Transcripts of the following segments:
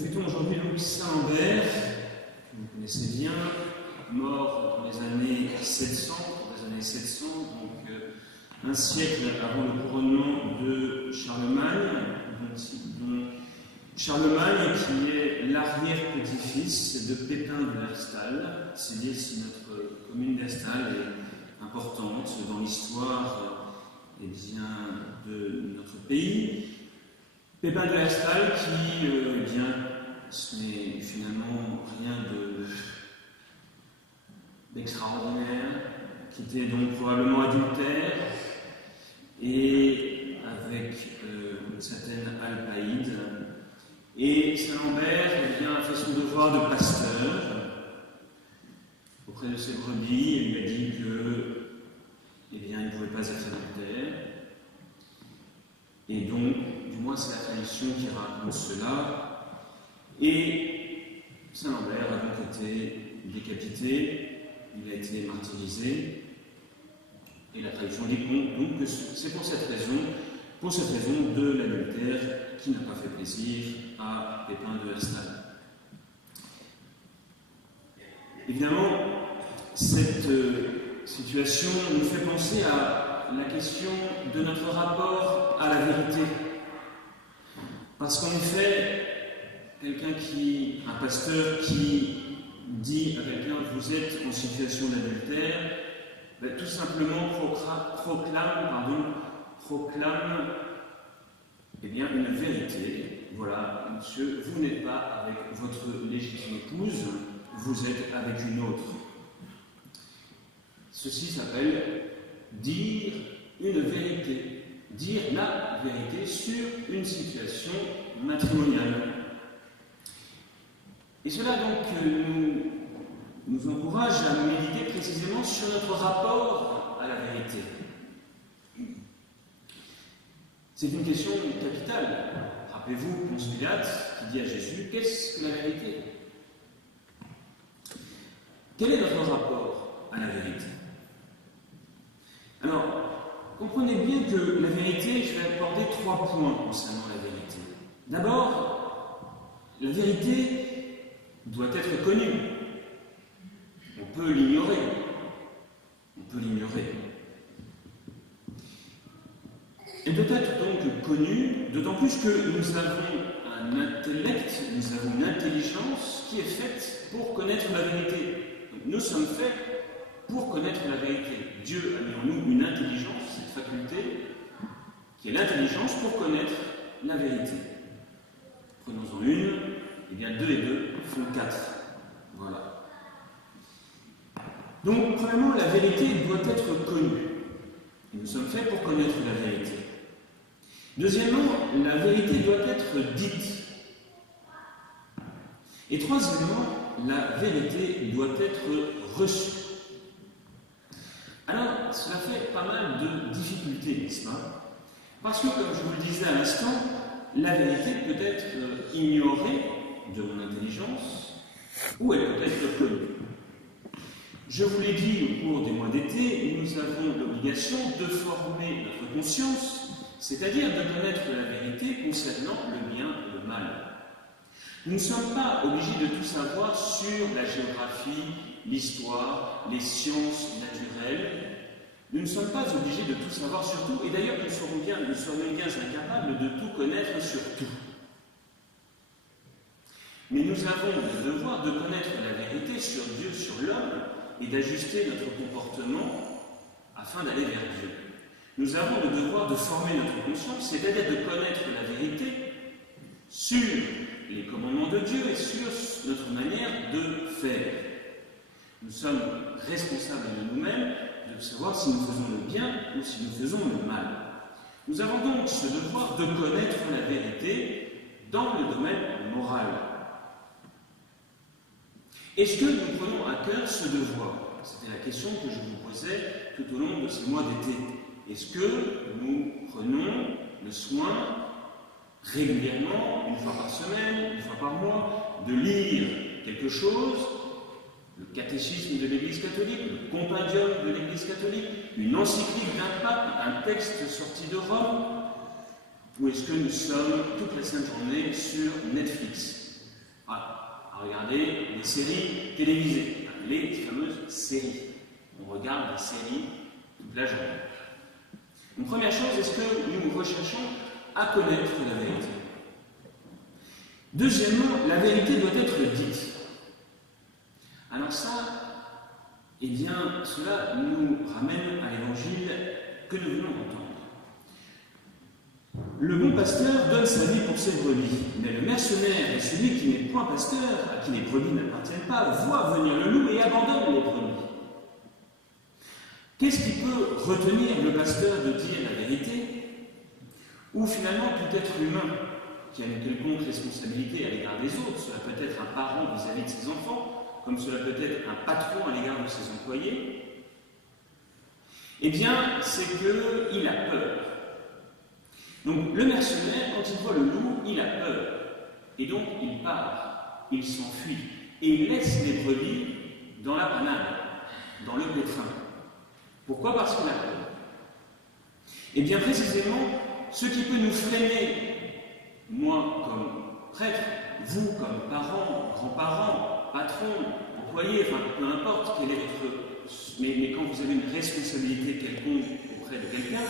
fêtons aujourd'hui donc Saint-Lambert, que vous connaissez bien, mort dans les années 700, donc un siècle avant le couronnement de Charlemagne, dont Charlemagne qui est l'arrière-petit-fils de Pépin de Herstal. C'est dire si notre commune d'Herstal est importante dans l'histoire de notre pays. Pépin de Herstal qui, ce n'est finalement rien d'extraordinaire, qui était donc probablement adultère et avec une certaine alpaïde. Et Saint-Lambert a fait son devoir de pasteur auprès de ses brebis et lui a dit que, il ne pouvait pas être adultère. Et donc, du moins, c'est la tradition qui raconte cela. Et Saint-Lambert a donc été décapité, il a été martyrisé. Et la tradition dit donc que c'est pour cette raison de l'adultère qui n'a pas fait plaisir à Pépin de Herstal. Évidemment, cette situation nous fait penser à la question de notre rapport à la vérité. Parce qu'en effet, un pasteur qui dit à quelqu'un « vous êtes en situation d'adultère », tout simplement proclame une vérité. Voilà, monsieur, vous n'êtes pas avec votre légitime épouse, vous êtes avec une autre. Ceci s'appelle dire une vérité, dire la vérité sur une situation matrimoniale. Et cela donc nous encourage à méditer précisément sur notre rapport à la vérité. C'est une question capitale. Rappelez-vous Ponce Pilate qui dit à Jésus « Qu'est-ce que la vérité ?» Quel est notre rapport à la vérité? Alors, comprenez bien que la vérité, je vais aborder 3 points concernant la vérité. D'abord, la vérité doit être connue. On peut l'ignorer. Elle doit être donc connue, d'autant plus que nous avons un intellect, nous avons une intelligence qui est faite pour connaître la vérité. Donc, nous sommes faits pour connaître la vérité. Dieu a mis en nous une intelligence, cette faculté, qui est l'intelligence pour connaître la vérité. Prenons-en une, 2 et 2 font 4. Voilà. Donc, premièrement, la vérité doit être connue. Et nous sommes faits pour connaître la vérité. Deuxièmement, la vérité doit être dite. Et troisièmement, la vérité doit être reçue. Alors, cela fait pas mal de difficultés, n'est-ce pas? Parce que, comme je vous le disais à l'instant, la vérité peut être ignorée de mon intelligence, ou elle peut être connue. Je vous l'ai dit au cours des mois d'été, nous avons l'obligation de former notre conscience, c'est-à-dire de connaître la vérité concernant le bien et le mal. Nous ne sommes pas obligés de tout savoir sur la géographie, l'histoire, les sciences naturelles. Nous ne sommes pas obligés de tout savoir sur tout, et d'ailleurs nous serions bien incapables de tout connaître sur tout. Mais nous avons le devoir de connaître la vérité sur Dieu, sur l'homme, et d'ajuster notre comportement afin d'aller vers Dieu. Nous avons le devoir de former notre conscience, c'est-à-dire de connaître la vérité sur les commandements de Dieu et sur notre manière de faire. Nous sommes responsables de nous-mêmes de savoir si nous faisons le bien ou si nous faisons le mal. Nous avons donc ce devoir de connaître la vérité dans le domaine moral. Est-ce que nous prenons à cœur ce devoir? C'était la question que je vous posais tout au long de ces mois d'été. Est-ce que nous prenons le soin régulièrement, une fois par semaine, une fois par mois, de lire quelque chose, le catéchisme de l'Église catholique, le compendium de l'Église catholique, une encyclique d'un pape, un texte sorti de Rome, ou est-ce que nous sommes toute la sainte journée sur Netflix? regarder des séries télévisées, les fameuses séries. On regarde des séries toute la journée. Donc, première chose, est-ce que nous recherchons à connaître la vérité? Deuxièmement, la vérité doit être dite. Alors ça, eh bien, cela nous ramène à l'évangile que nous venons d'entendre. Le bon pasteur donne sa vie pour ses brebis, mais le mercenaire et celui qui n'est point pasteur, à qui les brebis n'appartiennent pas, voit venir le loup et abandonne les brebis. Qu'est-ce qui peut retenir le pasteur de dire la vérité? Ou finalement tout être humain qui a une quelconque responsabilité à l'égard des autres, cela peut être un parent vis-à-vis de ses enfants, comme cela peut être un patron à l'égard de ses employés, eh bien, c'est qu'il a peur. Donc, le mercenaire, quand il voit le loup, il a peur. Et donc, il part, il s'enfuit, et il laisse les brebis dans la panade, dans le pétrin. Pourquoi? Parce qu'il a peur. Eh bien, précisément, ce qui peut nous freiner, moi comme prêtre, vous comme parents, grands-parents, patrons, employés, enfin peu importe quel est votre... Mais quand vous avez une responsabilité quelconque auprès de quelqu'un,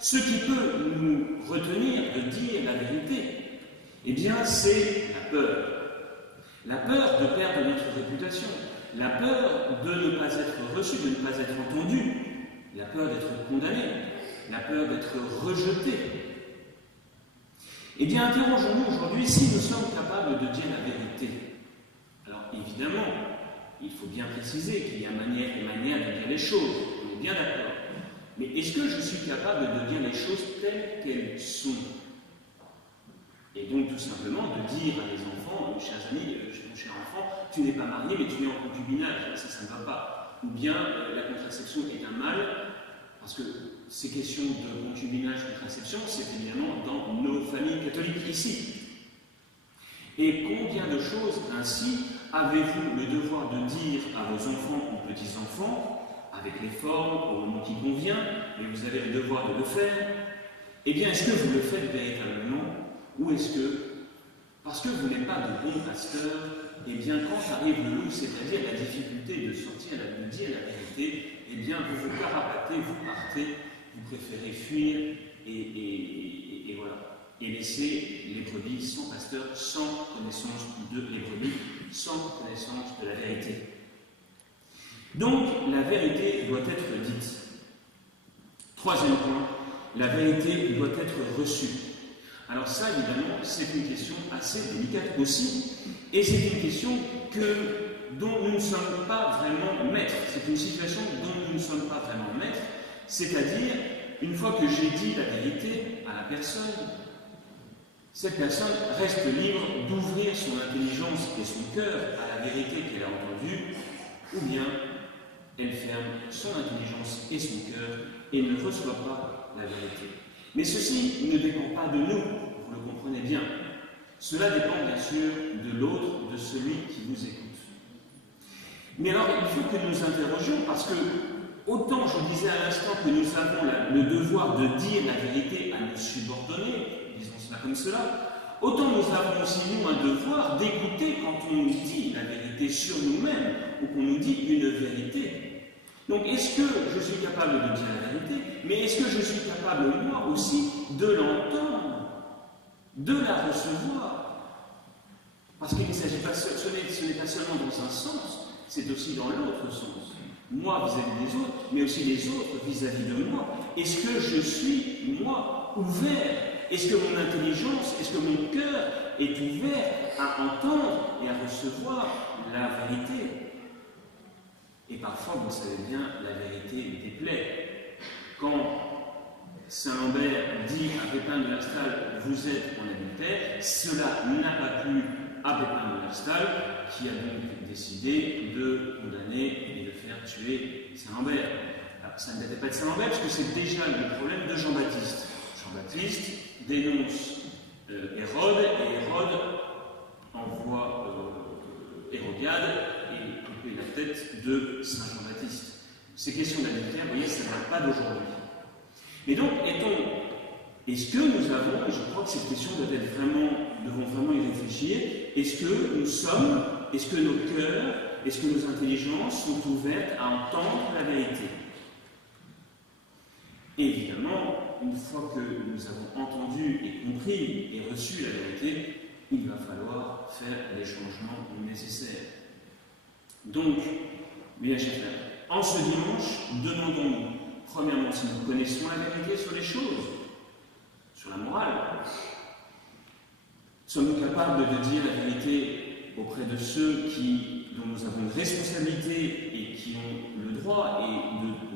ce qui peut nous retenir de dire la vérité, eh bien c'est la peur. La peur de perdre notre réputation, la peur de ne pas être reçu, de ne pas être entendu, la peur d'être condamné, la peur d'être rejeté. Eh bien, interrogeons-nous aujourd'hui si nous sommes capables de dire la vérité. Alors, évidemment, il faut bien préciser qu'il y a une manière de dire les choses, on est bien d'accord. Mais est-ce que je suis capable de dire les choses telles qu'elles sont? Et donc, tout simplement, de dire à mes enfants, mes chers amis, mon cher enfant, tu n'es pas marié, mais tu es en concubinage, ça ne va pas. Ou bien, la contraception est un mal, parce que ces questions de concubinage, contraception, c'est évidemment dans nos familles catholiques ici. Et combien de choses ainsi avez-vous le devoir de dire à vos enfants ou petits-enfants, avec les formes, au moment qui convient, mais vous avez le devoir de le faire? Eh bien, est-ce que vous le faites véritablement? Ou est-ce que, parce que vous n'êtes pas de bon pasteur, eh bien, quand arrive le loup, c'est-à-dire la difficulté de dire la vérité, eh bien, vous vous carapatez, vous partez, vous préférez fuir et voilà. Et laisser les brebis sans pasteur, sans connaissance les brebis, sans connaissance de la vérité. Donc, la vérité doit être dite. Troisième point, la vérité doit être reçue. Alors ça, évidemment, c'est une question assez délicate aussi, et c'est une question dont nous ne sommes pas vraiment maîtres. C'est une situation dont nous ne sommes pas vraiment maîtres, c'est-à-dire, une fois que j'ai dit la vérité à la personne, cette personne reste libre d'ouvrir son intelligence et son cœur à la vérité qu'elle a entendue, ou bien elle ferme son intelligence et son cœur et ne reçoit pas la vérité. Mais ceci ne dépend pas de nous, vous le comprenez bien. Cela dépend bien sûr de l'autre, de celui qui vous écoute. Mais alors, il faut que nous nous interrogions, parce que autant, je disais à l'instant, que nous avons le devoir de dire la vérité à nos subordonnés, disons cela comme cela, autant nous avons aussi, nous, un devoir d'écouter quand on nous dit la vérité sur nous-mêmes, ou qu'on nous dit une vérité. Donc, est-ce que je suis capable de dire la vérité, mais est-ce que je suis capable, moi aussi, de l'entendre, de la recevoir? Parce qu'il ne s'agit pas, ce n'est pas seulement dans un sens, c'est aussi dans l'autre sens. Moi vis-à-vis des autres, mais aussi les autres vis-à-vis de moi. Est-ce que je suis, moi, ouvert? Est-ce que mon intelligence, est-ce que mon cœur est ouvert à entendre et à recevoir la vérité? Et parfois, vous savez bien, la vérité déplaît. Quand Saint-Lambert dit à Pépin de Lastalle « vous êtes en adultère », cela n'a pas plu à Pépin de Lastalle, qui a donc décidé de condamner et de faire tuer Saint-Lambert. Alors, ça ne datait pas de Saint-Lambert, parce que c'est déjà le problème de Jean-Baptiste. Jean-Baptiste dénonce Hérode, et Hérode envoie Hérodiade et couper la tête de Saint Jean-Baptiste. Ces questions d'adultère, vous voyez, ça ne date pas d'aujourd'hui. Mais donc, est-ce que nous avons, et je crois que cette question doit être vraiment, nous devons vraiment y réfléchir, est-ce que nous sommes, est-ce que nos cœurs, est-ce que nos intelligences sont ouvertes à entendre la vérité? Et évidemment, une fois que nous avons entendu et compris et reçu la vérité, il va falloir faire les changements nécessaires. Donc, mes chers frères, en ce dimanche, demandons-nous, premièrement, si nous connaissons la vérité sur les choses, sur la morale. Sommes-nous capables de dire la vérité auprès de ceux dont nous avons une responsabilité et qui ont le droit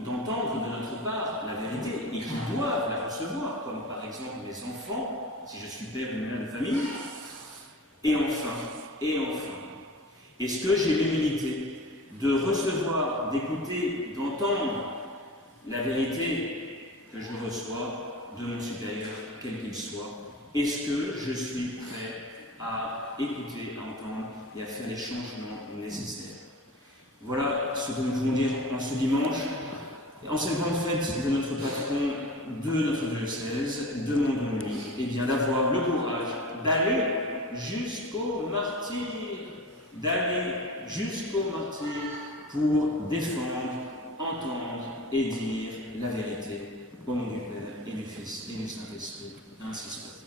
d'entendre de notre part la vérité et qui doivent la recevoir, comme par exemple les enfants, si je suis père ou mère de famille? Et enfin, est-ce que j'ai l'humilité de recevoir, d'écouter, d'entendre la vérité que je reçois de mon supérieur, quel qu'il soit? Est-ce que je suis prêt à écouter, à entendre et à faire les changements nécessaires? Voilà ce que nous voulons dire en ce dimanche. En cette grande fête de notre patron, de notre diocèse, demandons-lui d'avoir le courage d'aller jusqu'au martyr, pour défendre, entendre et dire la vérité au nom du Père et du Fils et du Saint-Esprit. Ainsi soit.